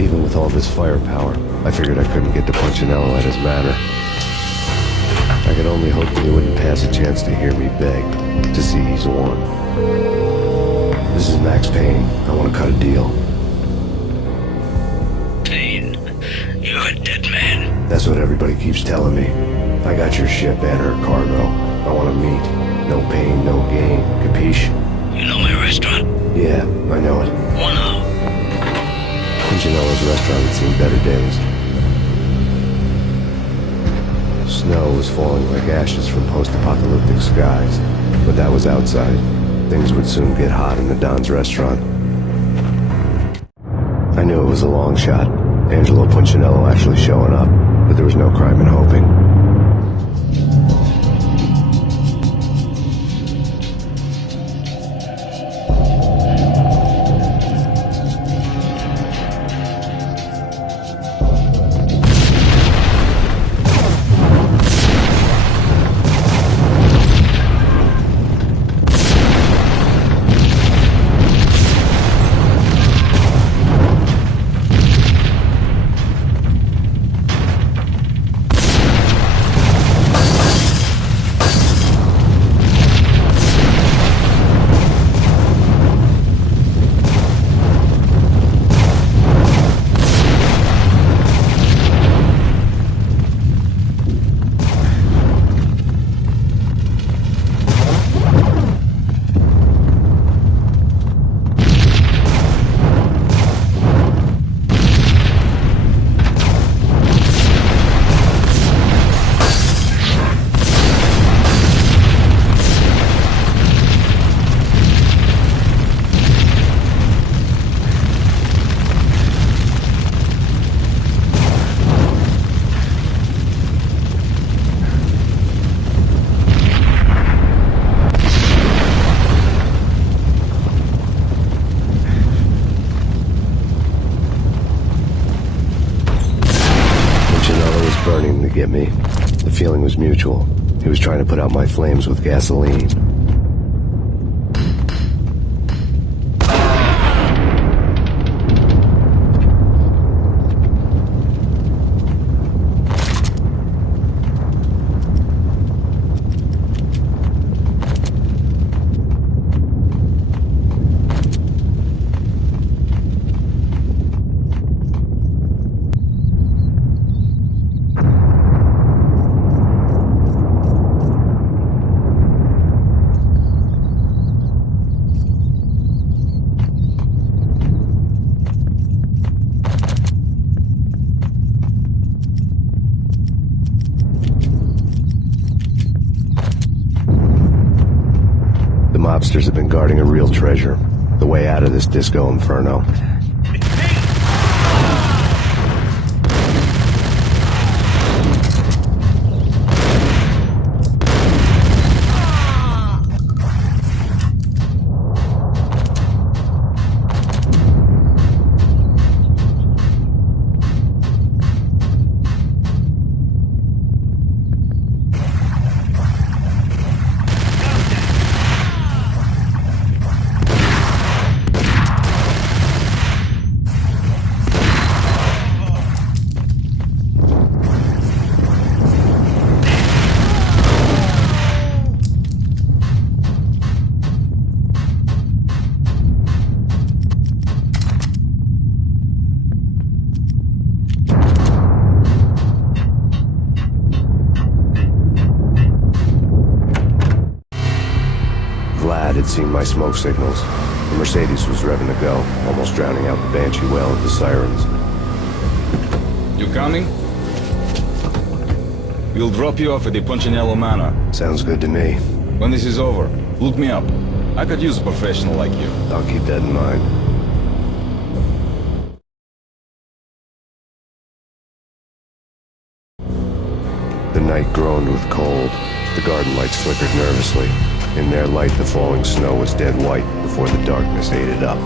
Even with all this firepower, I figured I couldn't get to Punchinello at his manor. I could only hope that he wouldn't pass a chance to hear me beg, to see he's won. This is Max Payne. I want to cut a deal. Payne, you're a dead man. That's what everybody keeps telling me. I got your ship and her cargo. I want to meet. No pain, no gain. Capiche? You know my restaurant? Yeah, I know it. One-o. Punchinello's restaurant had seen better days. Snow was falling like ashes from post-apocalyptic skies, but that was outside. Things would soon get hot in the Don's restaurant. I knew it was a long shot, Angelo Punchinello actually showing up, but there was no crime in hoping. Burning to get me. The feeling was mutual. He was trying to put out my flames with gasoline. The mobsters have been guarding a real treasure, the way out of this disco inferno. Vlad had seen my smoke signals. The Mercedes was revving to go, almost drowning out the Banshee wail of the sirens. You coming? We'll drop you off at the Punchinello Manor. Sounds good to me. When this is over, look me up. I could use a professional like you. I'll keep that in mind. The night groaned with cold. The garden lights flickered nervously. In their light, the falling snow was dead white before the darkness ate it up.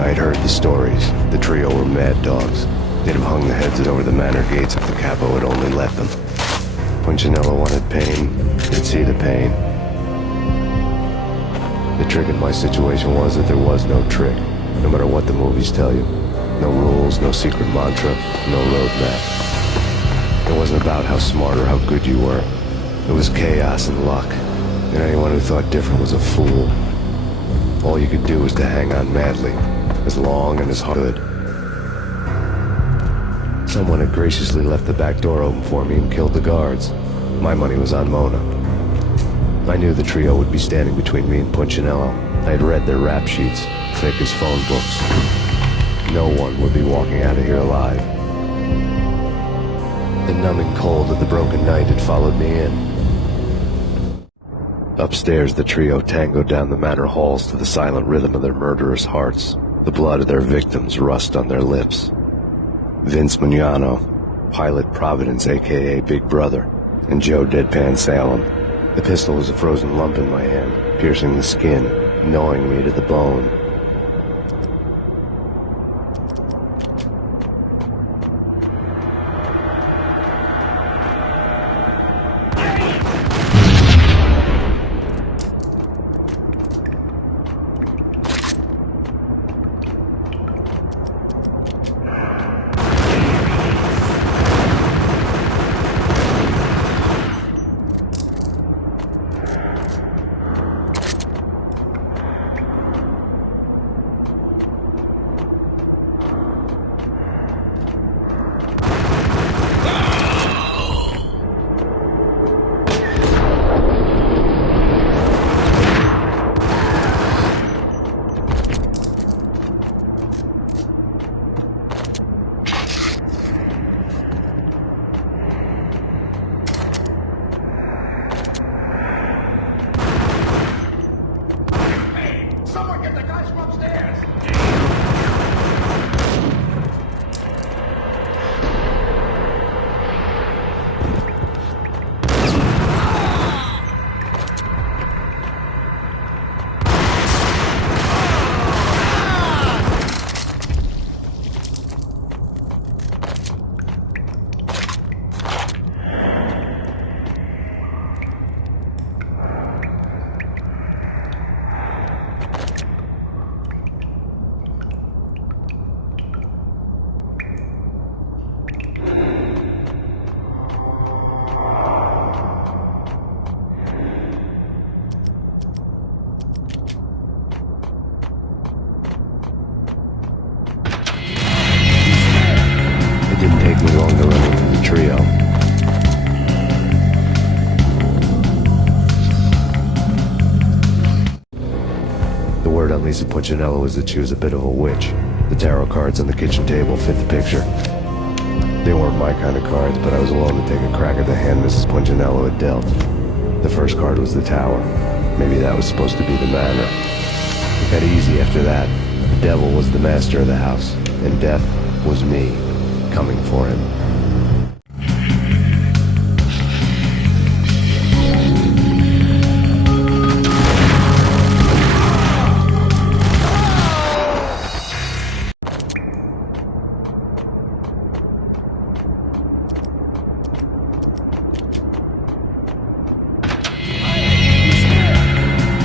I had heard the stories. The trio were mad dogs. They'd have hung the heads over the manor gates if the capo had only let them. Punchinello wanted Payne. He'd see the pain. The trick in my situation was that there was no trick. No matter what the movies tell you, No rules, no secret mantra, no roadmap. It wasn't about how smart or how good you were. It was chaos and luck, and anyone who thought different was a fool. All you could do was to hang on madly, as long and as hard. Someone had graciously left the back door open for me and killed the guards. My money was on Mona. I knew the trio would be standing between me and Punchinello. I had read their rap sheets, thick as phone books. No one would be walking out of here alive. The numbing cold of the broken night had followed me in. Upstairs, the trio tangoed down the manor halls to the silent rhythm of their murderous hearts. The blood of their victims rust on their lips. Vince Mignano, Pilot Providence, a.k.a. Big Brother, and Joe Deadpan Salem. The pistol was a frozen lump in my hand, piercing the skin, gnawing me to the bone. It didn't take me long to run into the trio. The word on Lisa Punchinello was that she was a bit of a witch. The tarot cards on the kitchen table fit the picture. They weren't my kind of cards, but I was willing to take a crack at the hand Mrs. Punchinello had dealt. The first card was the tower. Maybe that was supposed to be the manor. It got easy after that. The devil was the master of the house, and death was me, coming for him.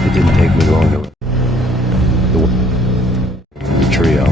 It didn't take me long to... The trio.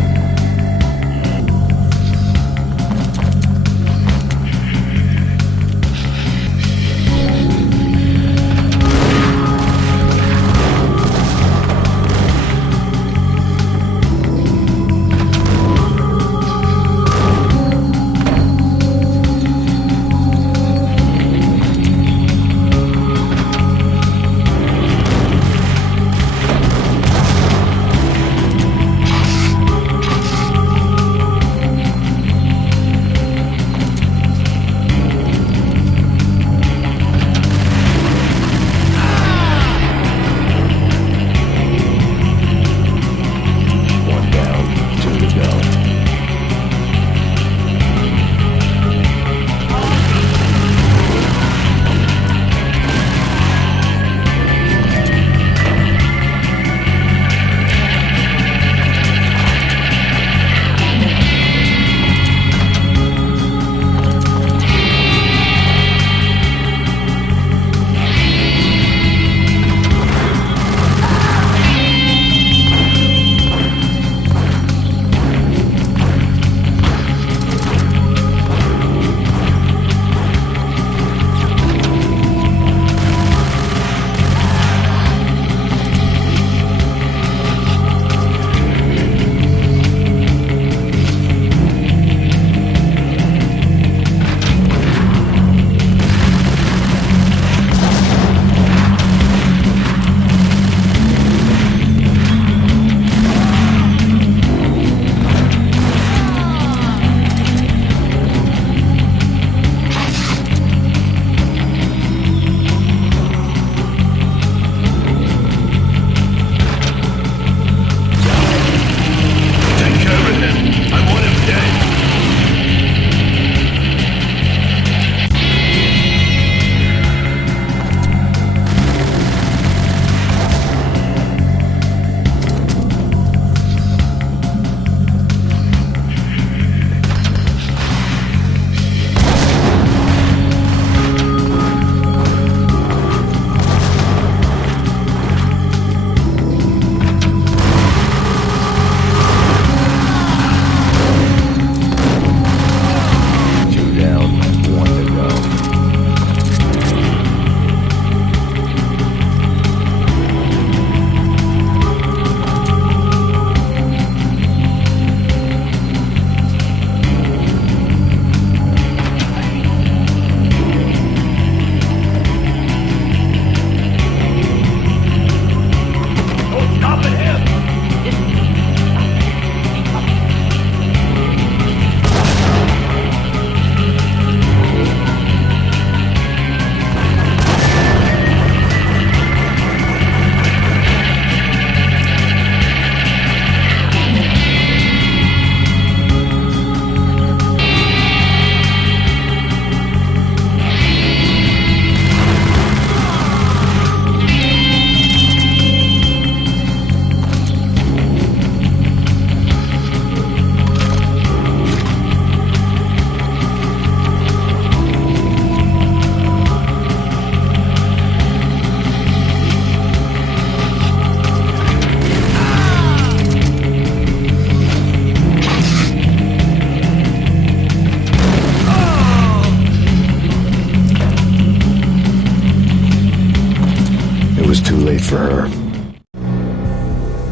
too late for her.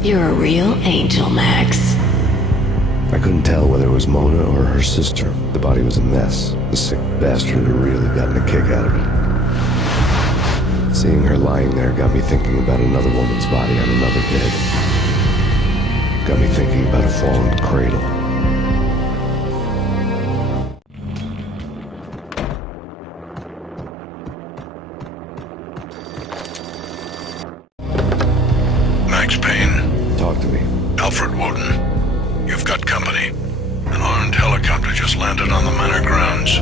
You're a real angel, Max. I couldn't tell whether it was Mona or her sister. The body was a mess. The sick bastard had really gotten a kick out of it. Seeing her lying there got me thinking about another woman's body on another bed. Got me thinking about a fallen cradle. Max Payne, Talk to me. Alfred Woden. You've got company. An armed helicopter just landed on the manor grounds.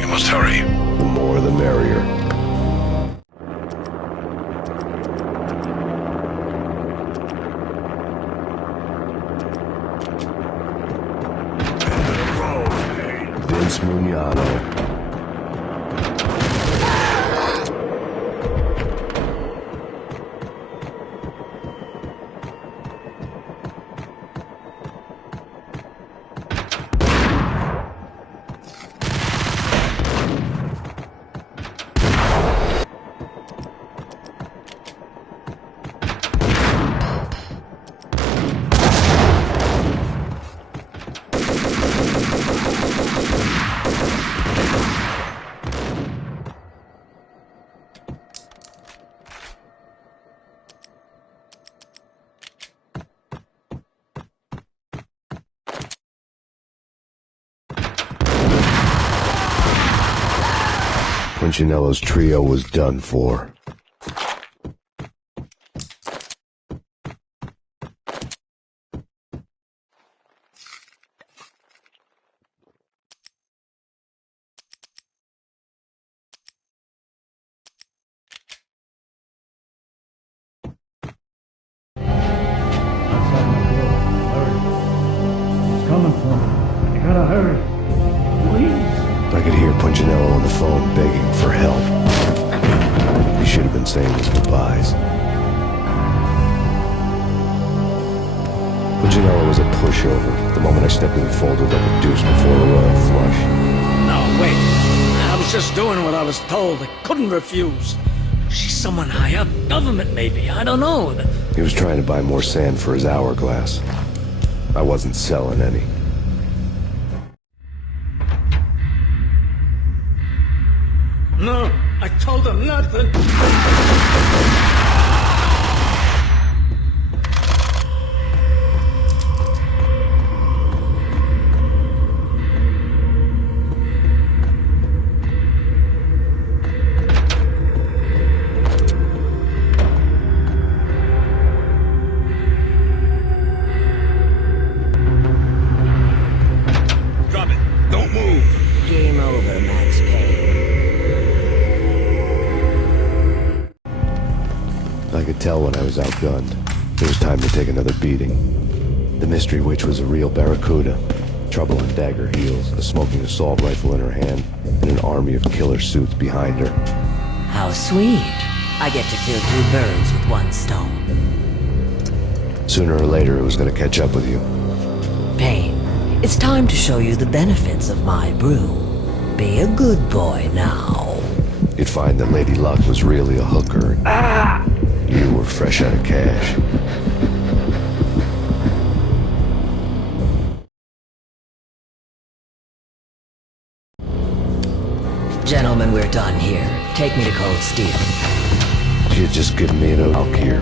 You must hurry. The more the merrier. Vince Mugnano. Punchinello's trio was done for. I could hear Punchinello on the phone begging for help. He should have been saying his goodbyes. Punchinello was a pushover. The moment I stepped in, he folded like a deuce before a royal flush. No, wait. I was just doing what I was told. I couldn't refuse. She's someone high up. Government, maybe. I don't know. He was trying to buy more sand for his hourglass. I wasn't selling any. No, I told him nothing. Drop it. Don't move. Game over, Max Payne. I could tell when I was outgunned. It was time to take another beating. The mystery witch was a real barracuda. Trouble in dagger heels, a smoking assault rifle in her hand, and an army of killer suits behind her. How sweet. I get to kill two birds with one stone. Sooner or later, it was going to catch up with you. Payne, it's time to show you the benefits of my brew. Be a good boy now. You'd find that Lady Luck was really a hooker. You were fresh out of cash. Gentlemen, we're done here. Take me to Cold Steel. She had just given me an oak here.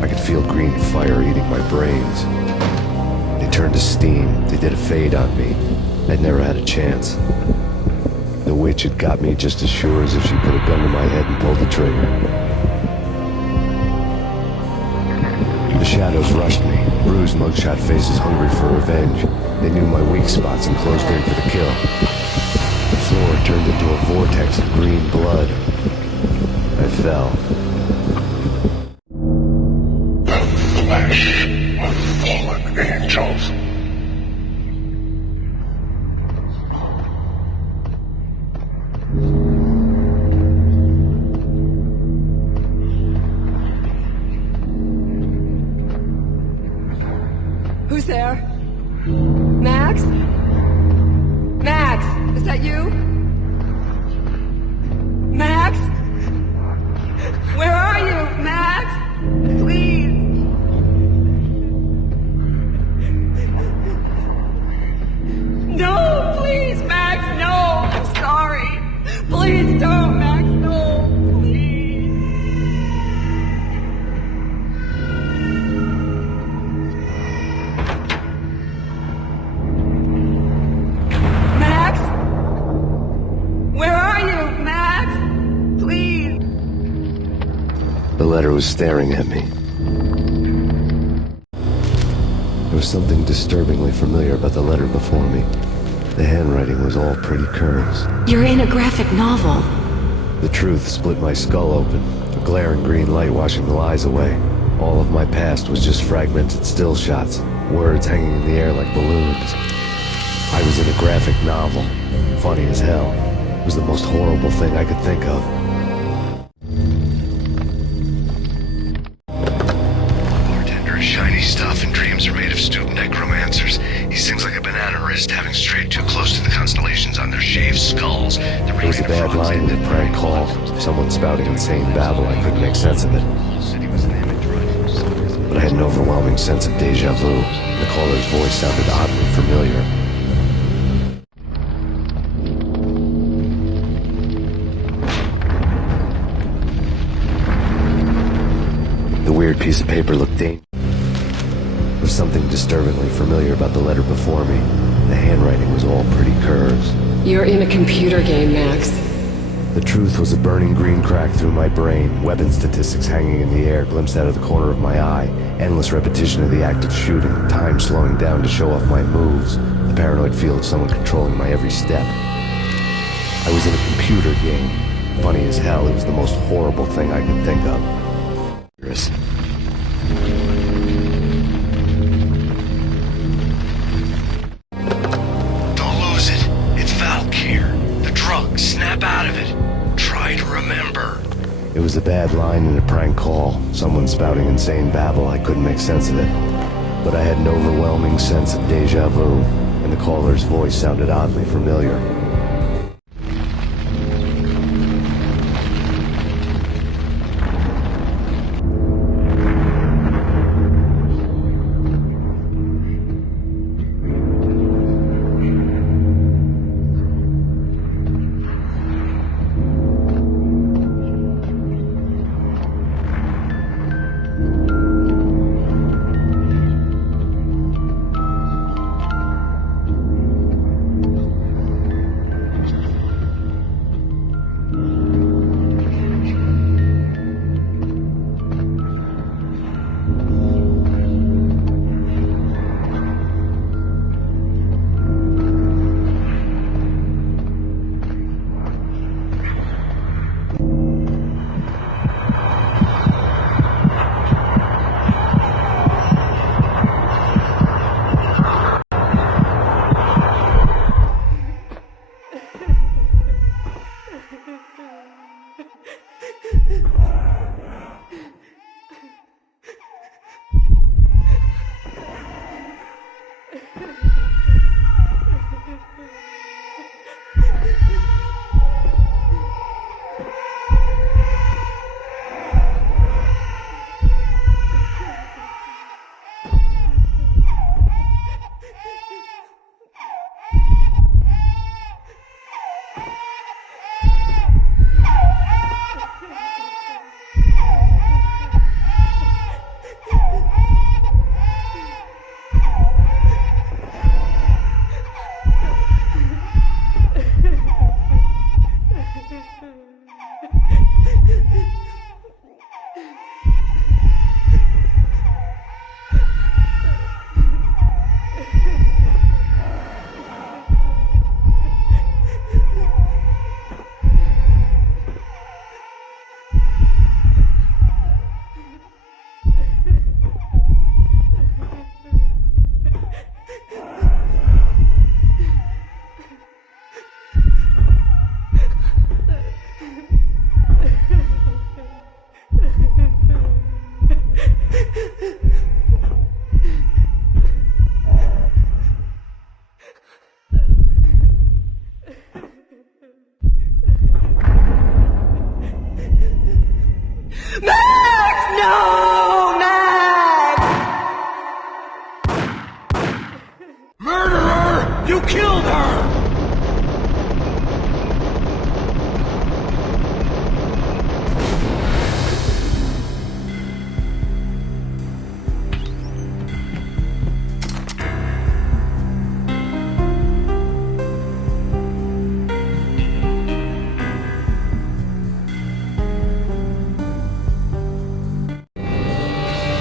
I could feel green fire eating my brains. They turned to steam. They did a fade on me. I'd never had a chance. The witch had got me just as sure as if she put a gun to my head and pulled the trigger. The shadows rushed me. Bruised mugshot faces hungry for revenge. They knew my weak spots and closed in for the kill. The floor turned into a vortex of green blood. I fell. The flesh of fallen angels. Who's there? Max? Max, is that you? Max? Where are you, Max? Please don't, Max. No, please. Max? Where are you, Max? Please. The letter was staring at me. There was something disturbingly familiar about the letter before me. The handwriting was all pretty curves. You're in a graphic novel. The truth split my skull open, a glaring green light washing the lies away. All of my past was just fragmented still shots, words hanging in the air like balloons. I was in a graphic novel. Funny as hell. It was the most horrible thing I could think of. Bartender is shiny stuff and dreams are made of stupid necromancers. He sings like a banana wrist, having strayed too close to the constellations on their shaved skulls. There was a bad line in a prank call. Someone spouting insane babble. I couldn't make sense of it. But I had an overwhelming sense of deja vu. The caller's voice sounded oddly familiar. The weird piece of paper looked dangerous. There was something disturbingly familiar about the letter before me. The handwriting was all pretty curves. You're in a computer game, Max. The truth was a burning green crack through my brain, weapon statistics hanging in the air, glimpsed out of the corner of my eye, endless repetition of the act of shooting, time slowing down to show off my moves, the paranoid feel of someone controlling my every step. I was in a computer game. Funny as hell, it was the most horrible thing I could think of. Don't lose it. It's Valk here. The drug. Snap out of it. Try to remember. It was a bad line in a prank call, someone spouting insane babble. I couldn't make sense of it. But I had an overwhelming sense of deja vu, and the caller's voice sounded oddly familiar. You killed her!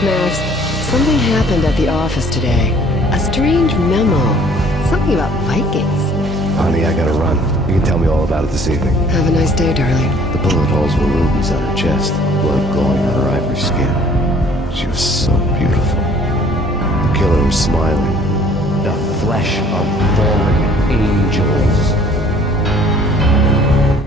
Max, something happened at the office today. A strange memo. Something about Vikings. Honey, I gotta run. You can tell me all about it this evening. Have a nice day, darling. The bullet holes were rubies on her chest, blood glowing on her ivory skin. She was so beautiful. The killer was smiling. The flesh of fallen angels.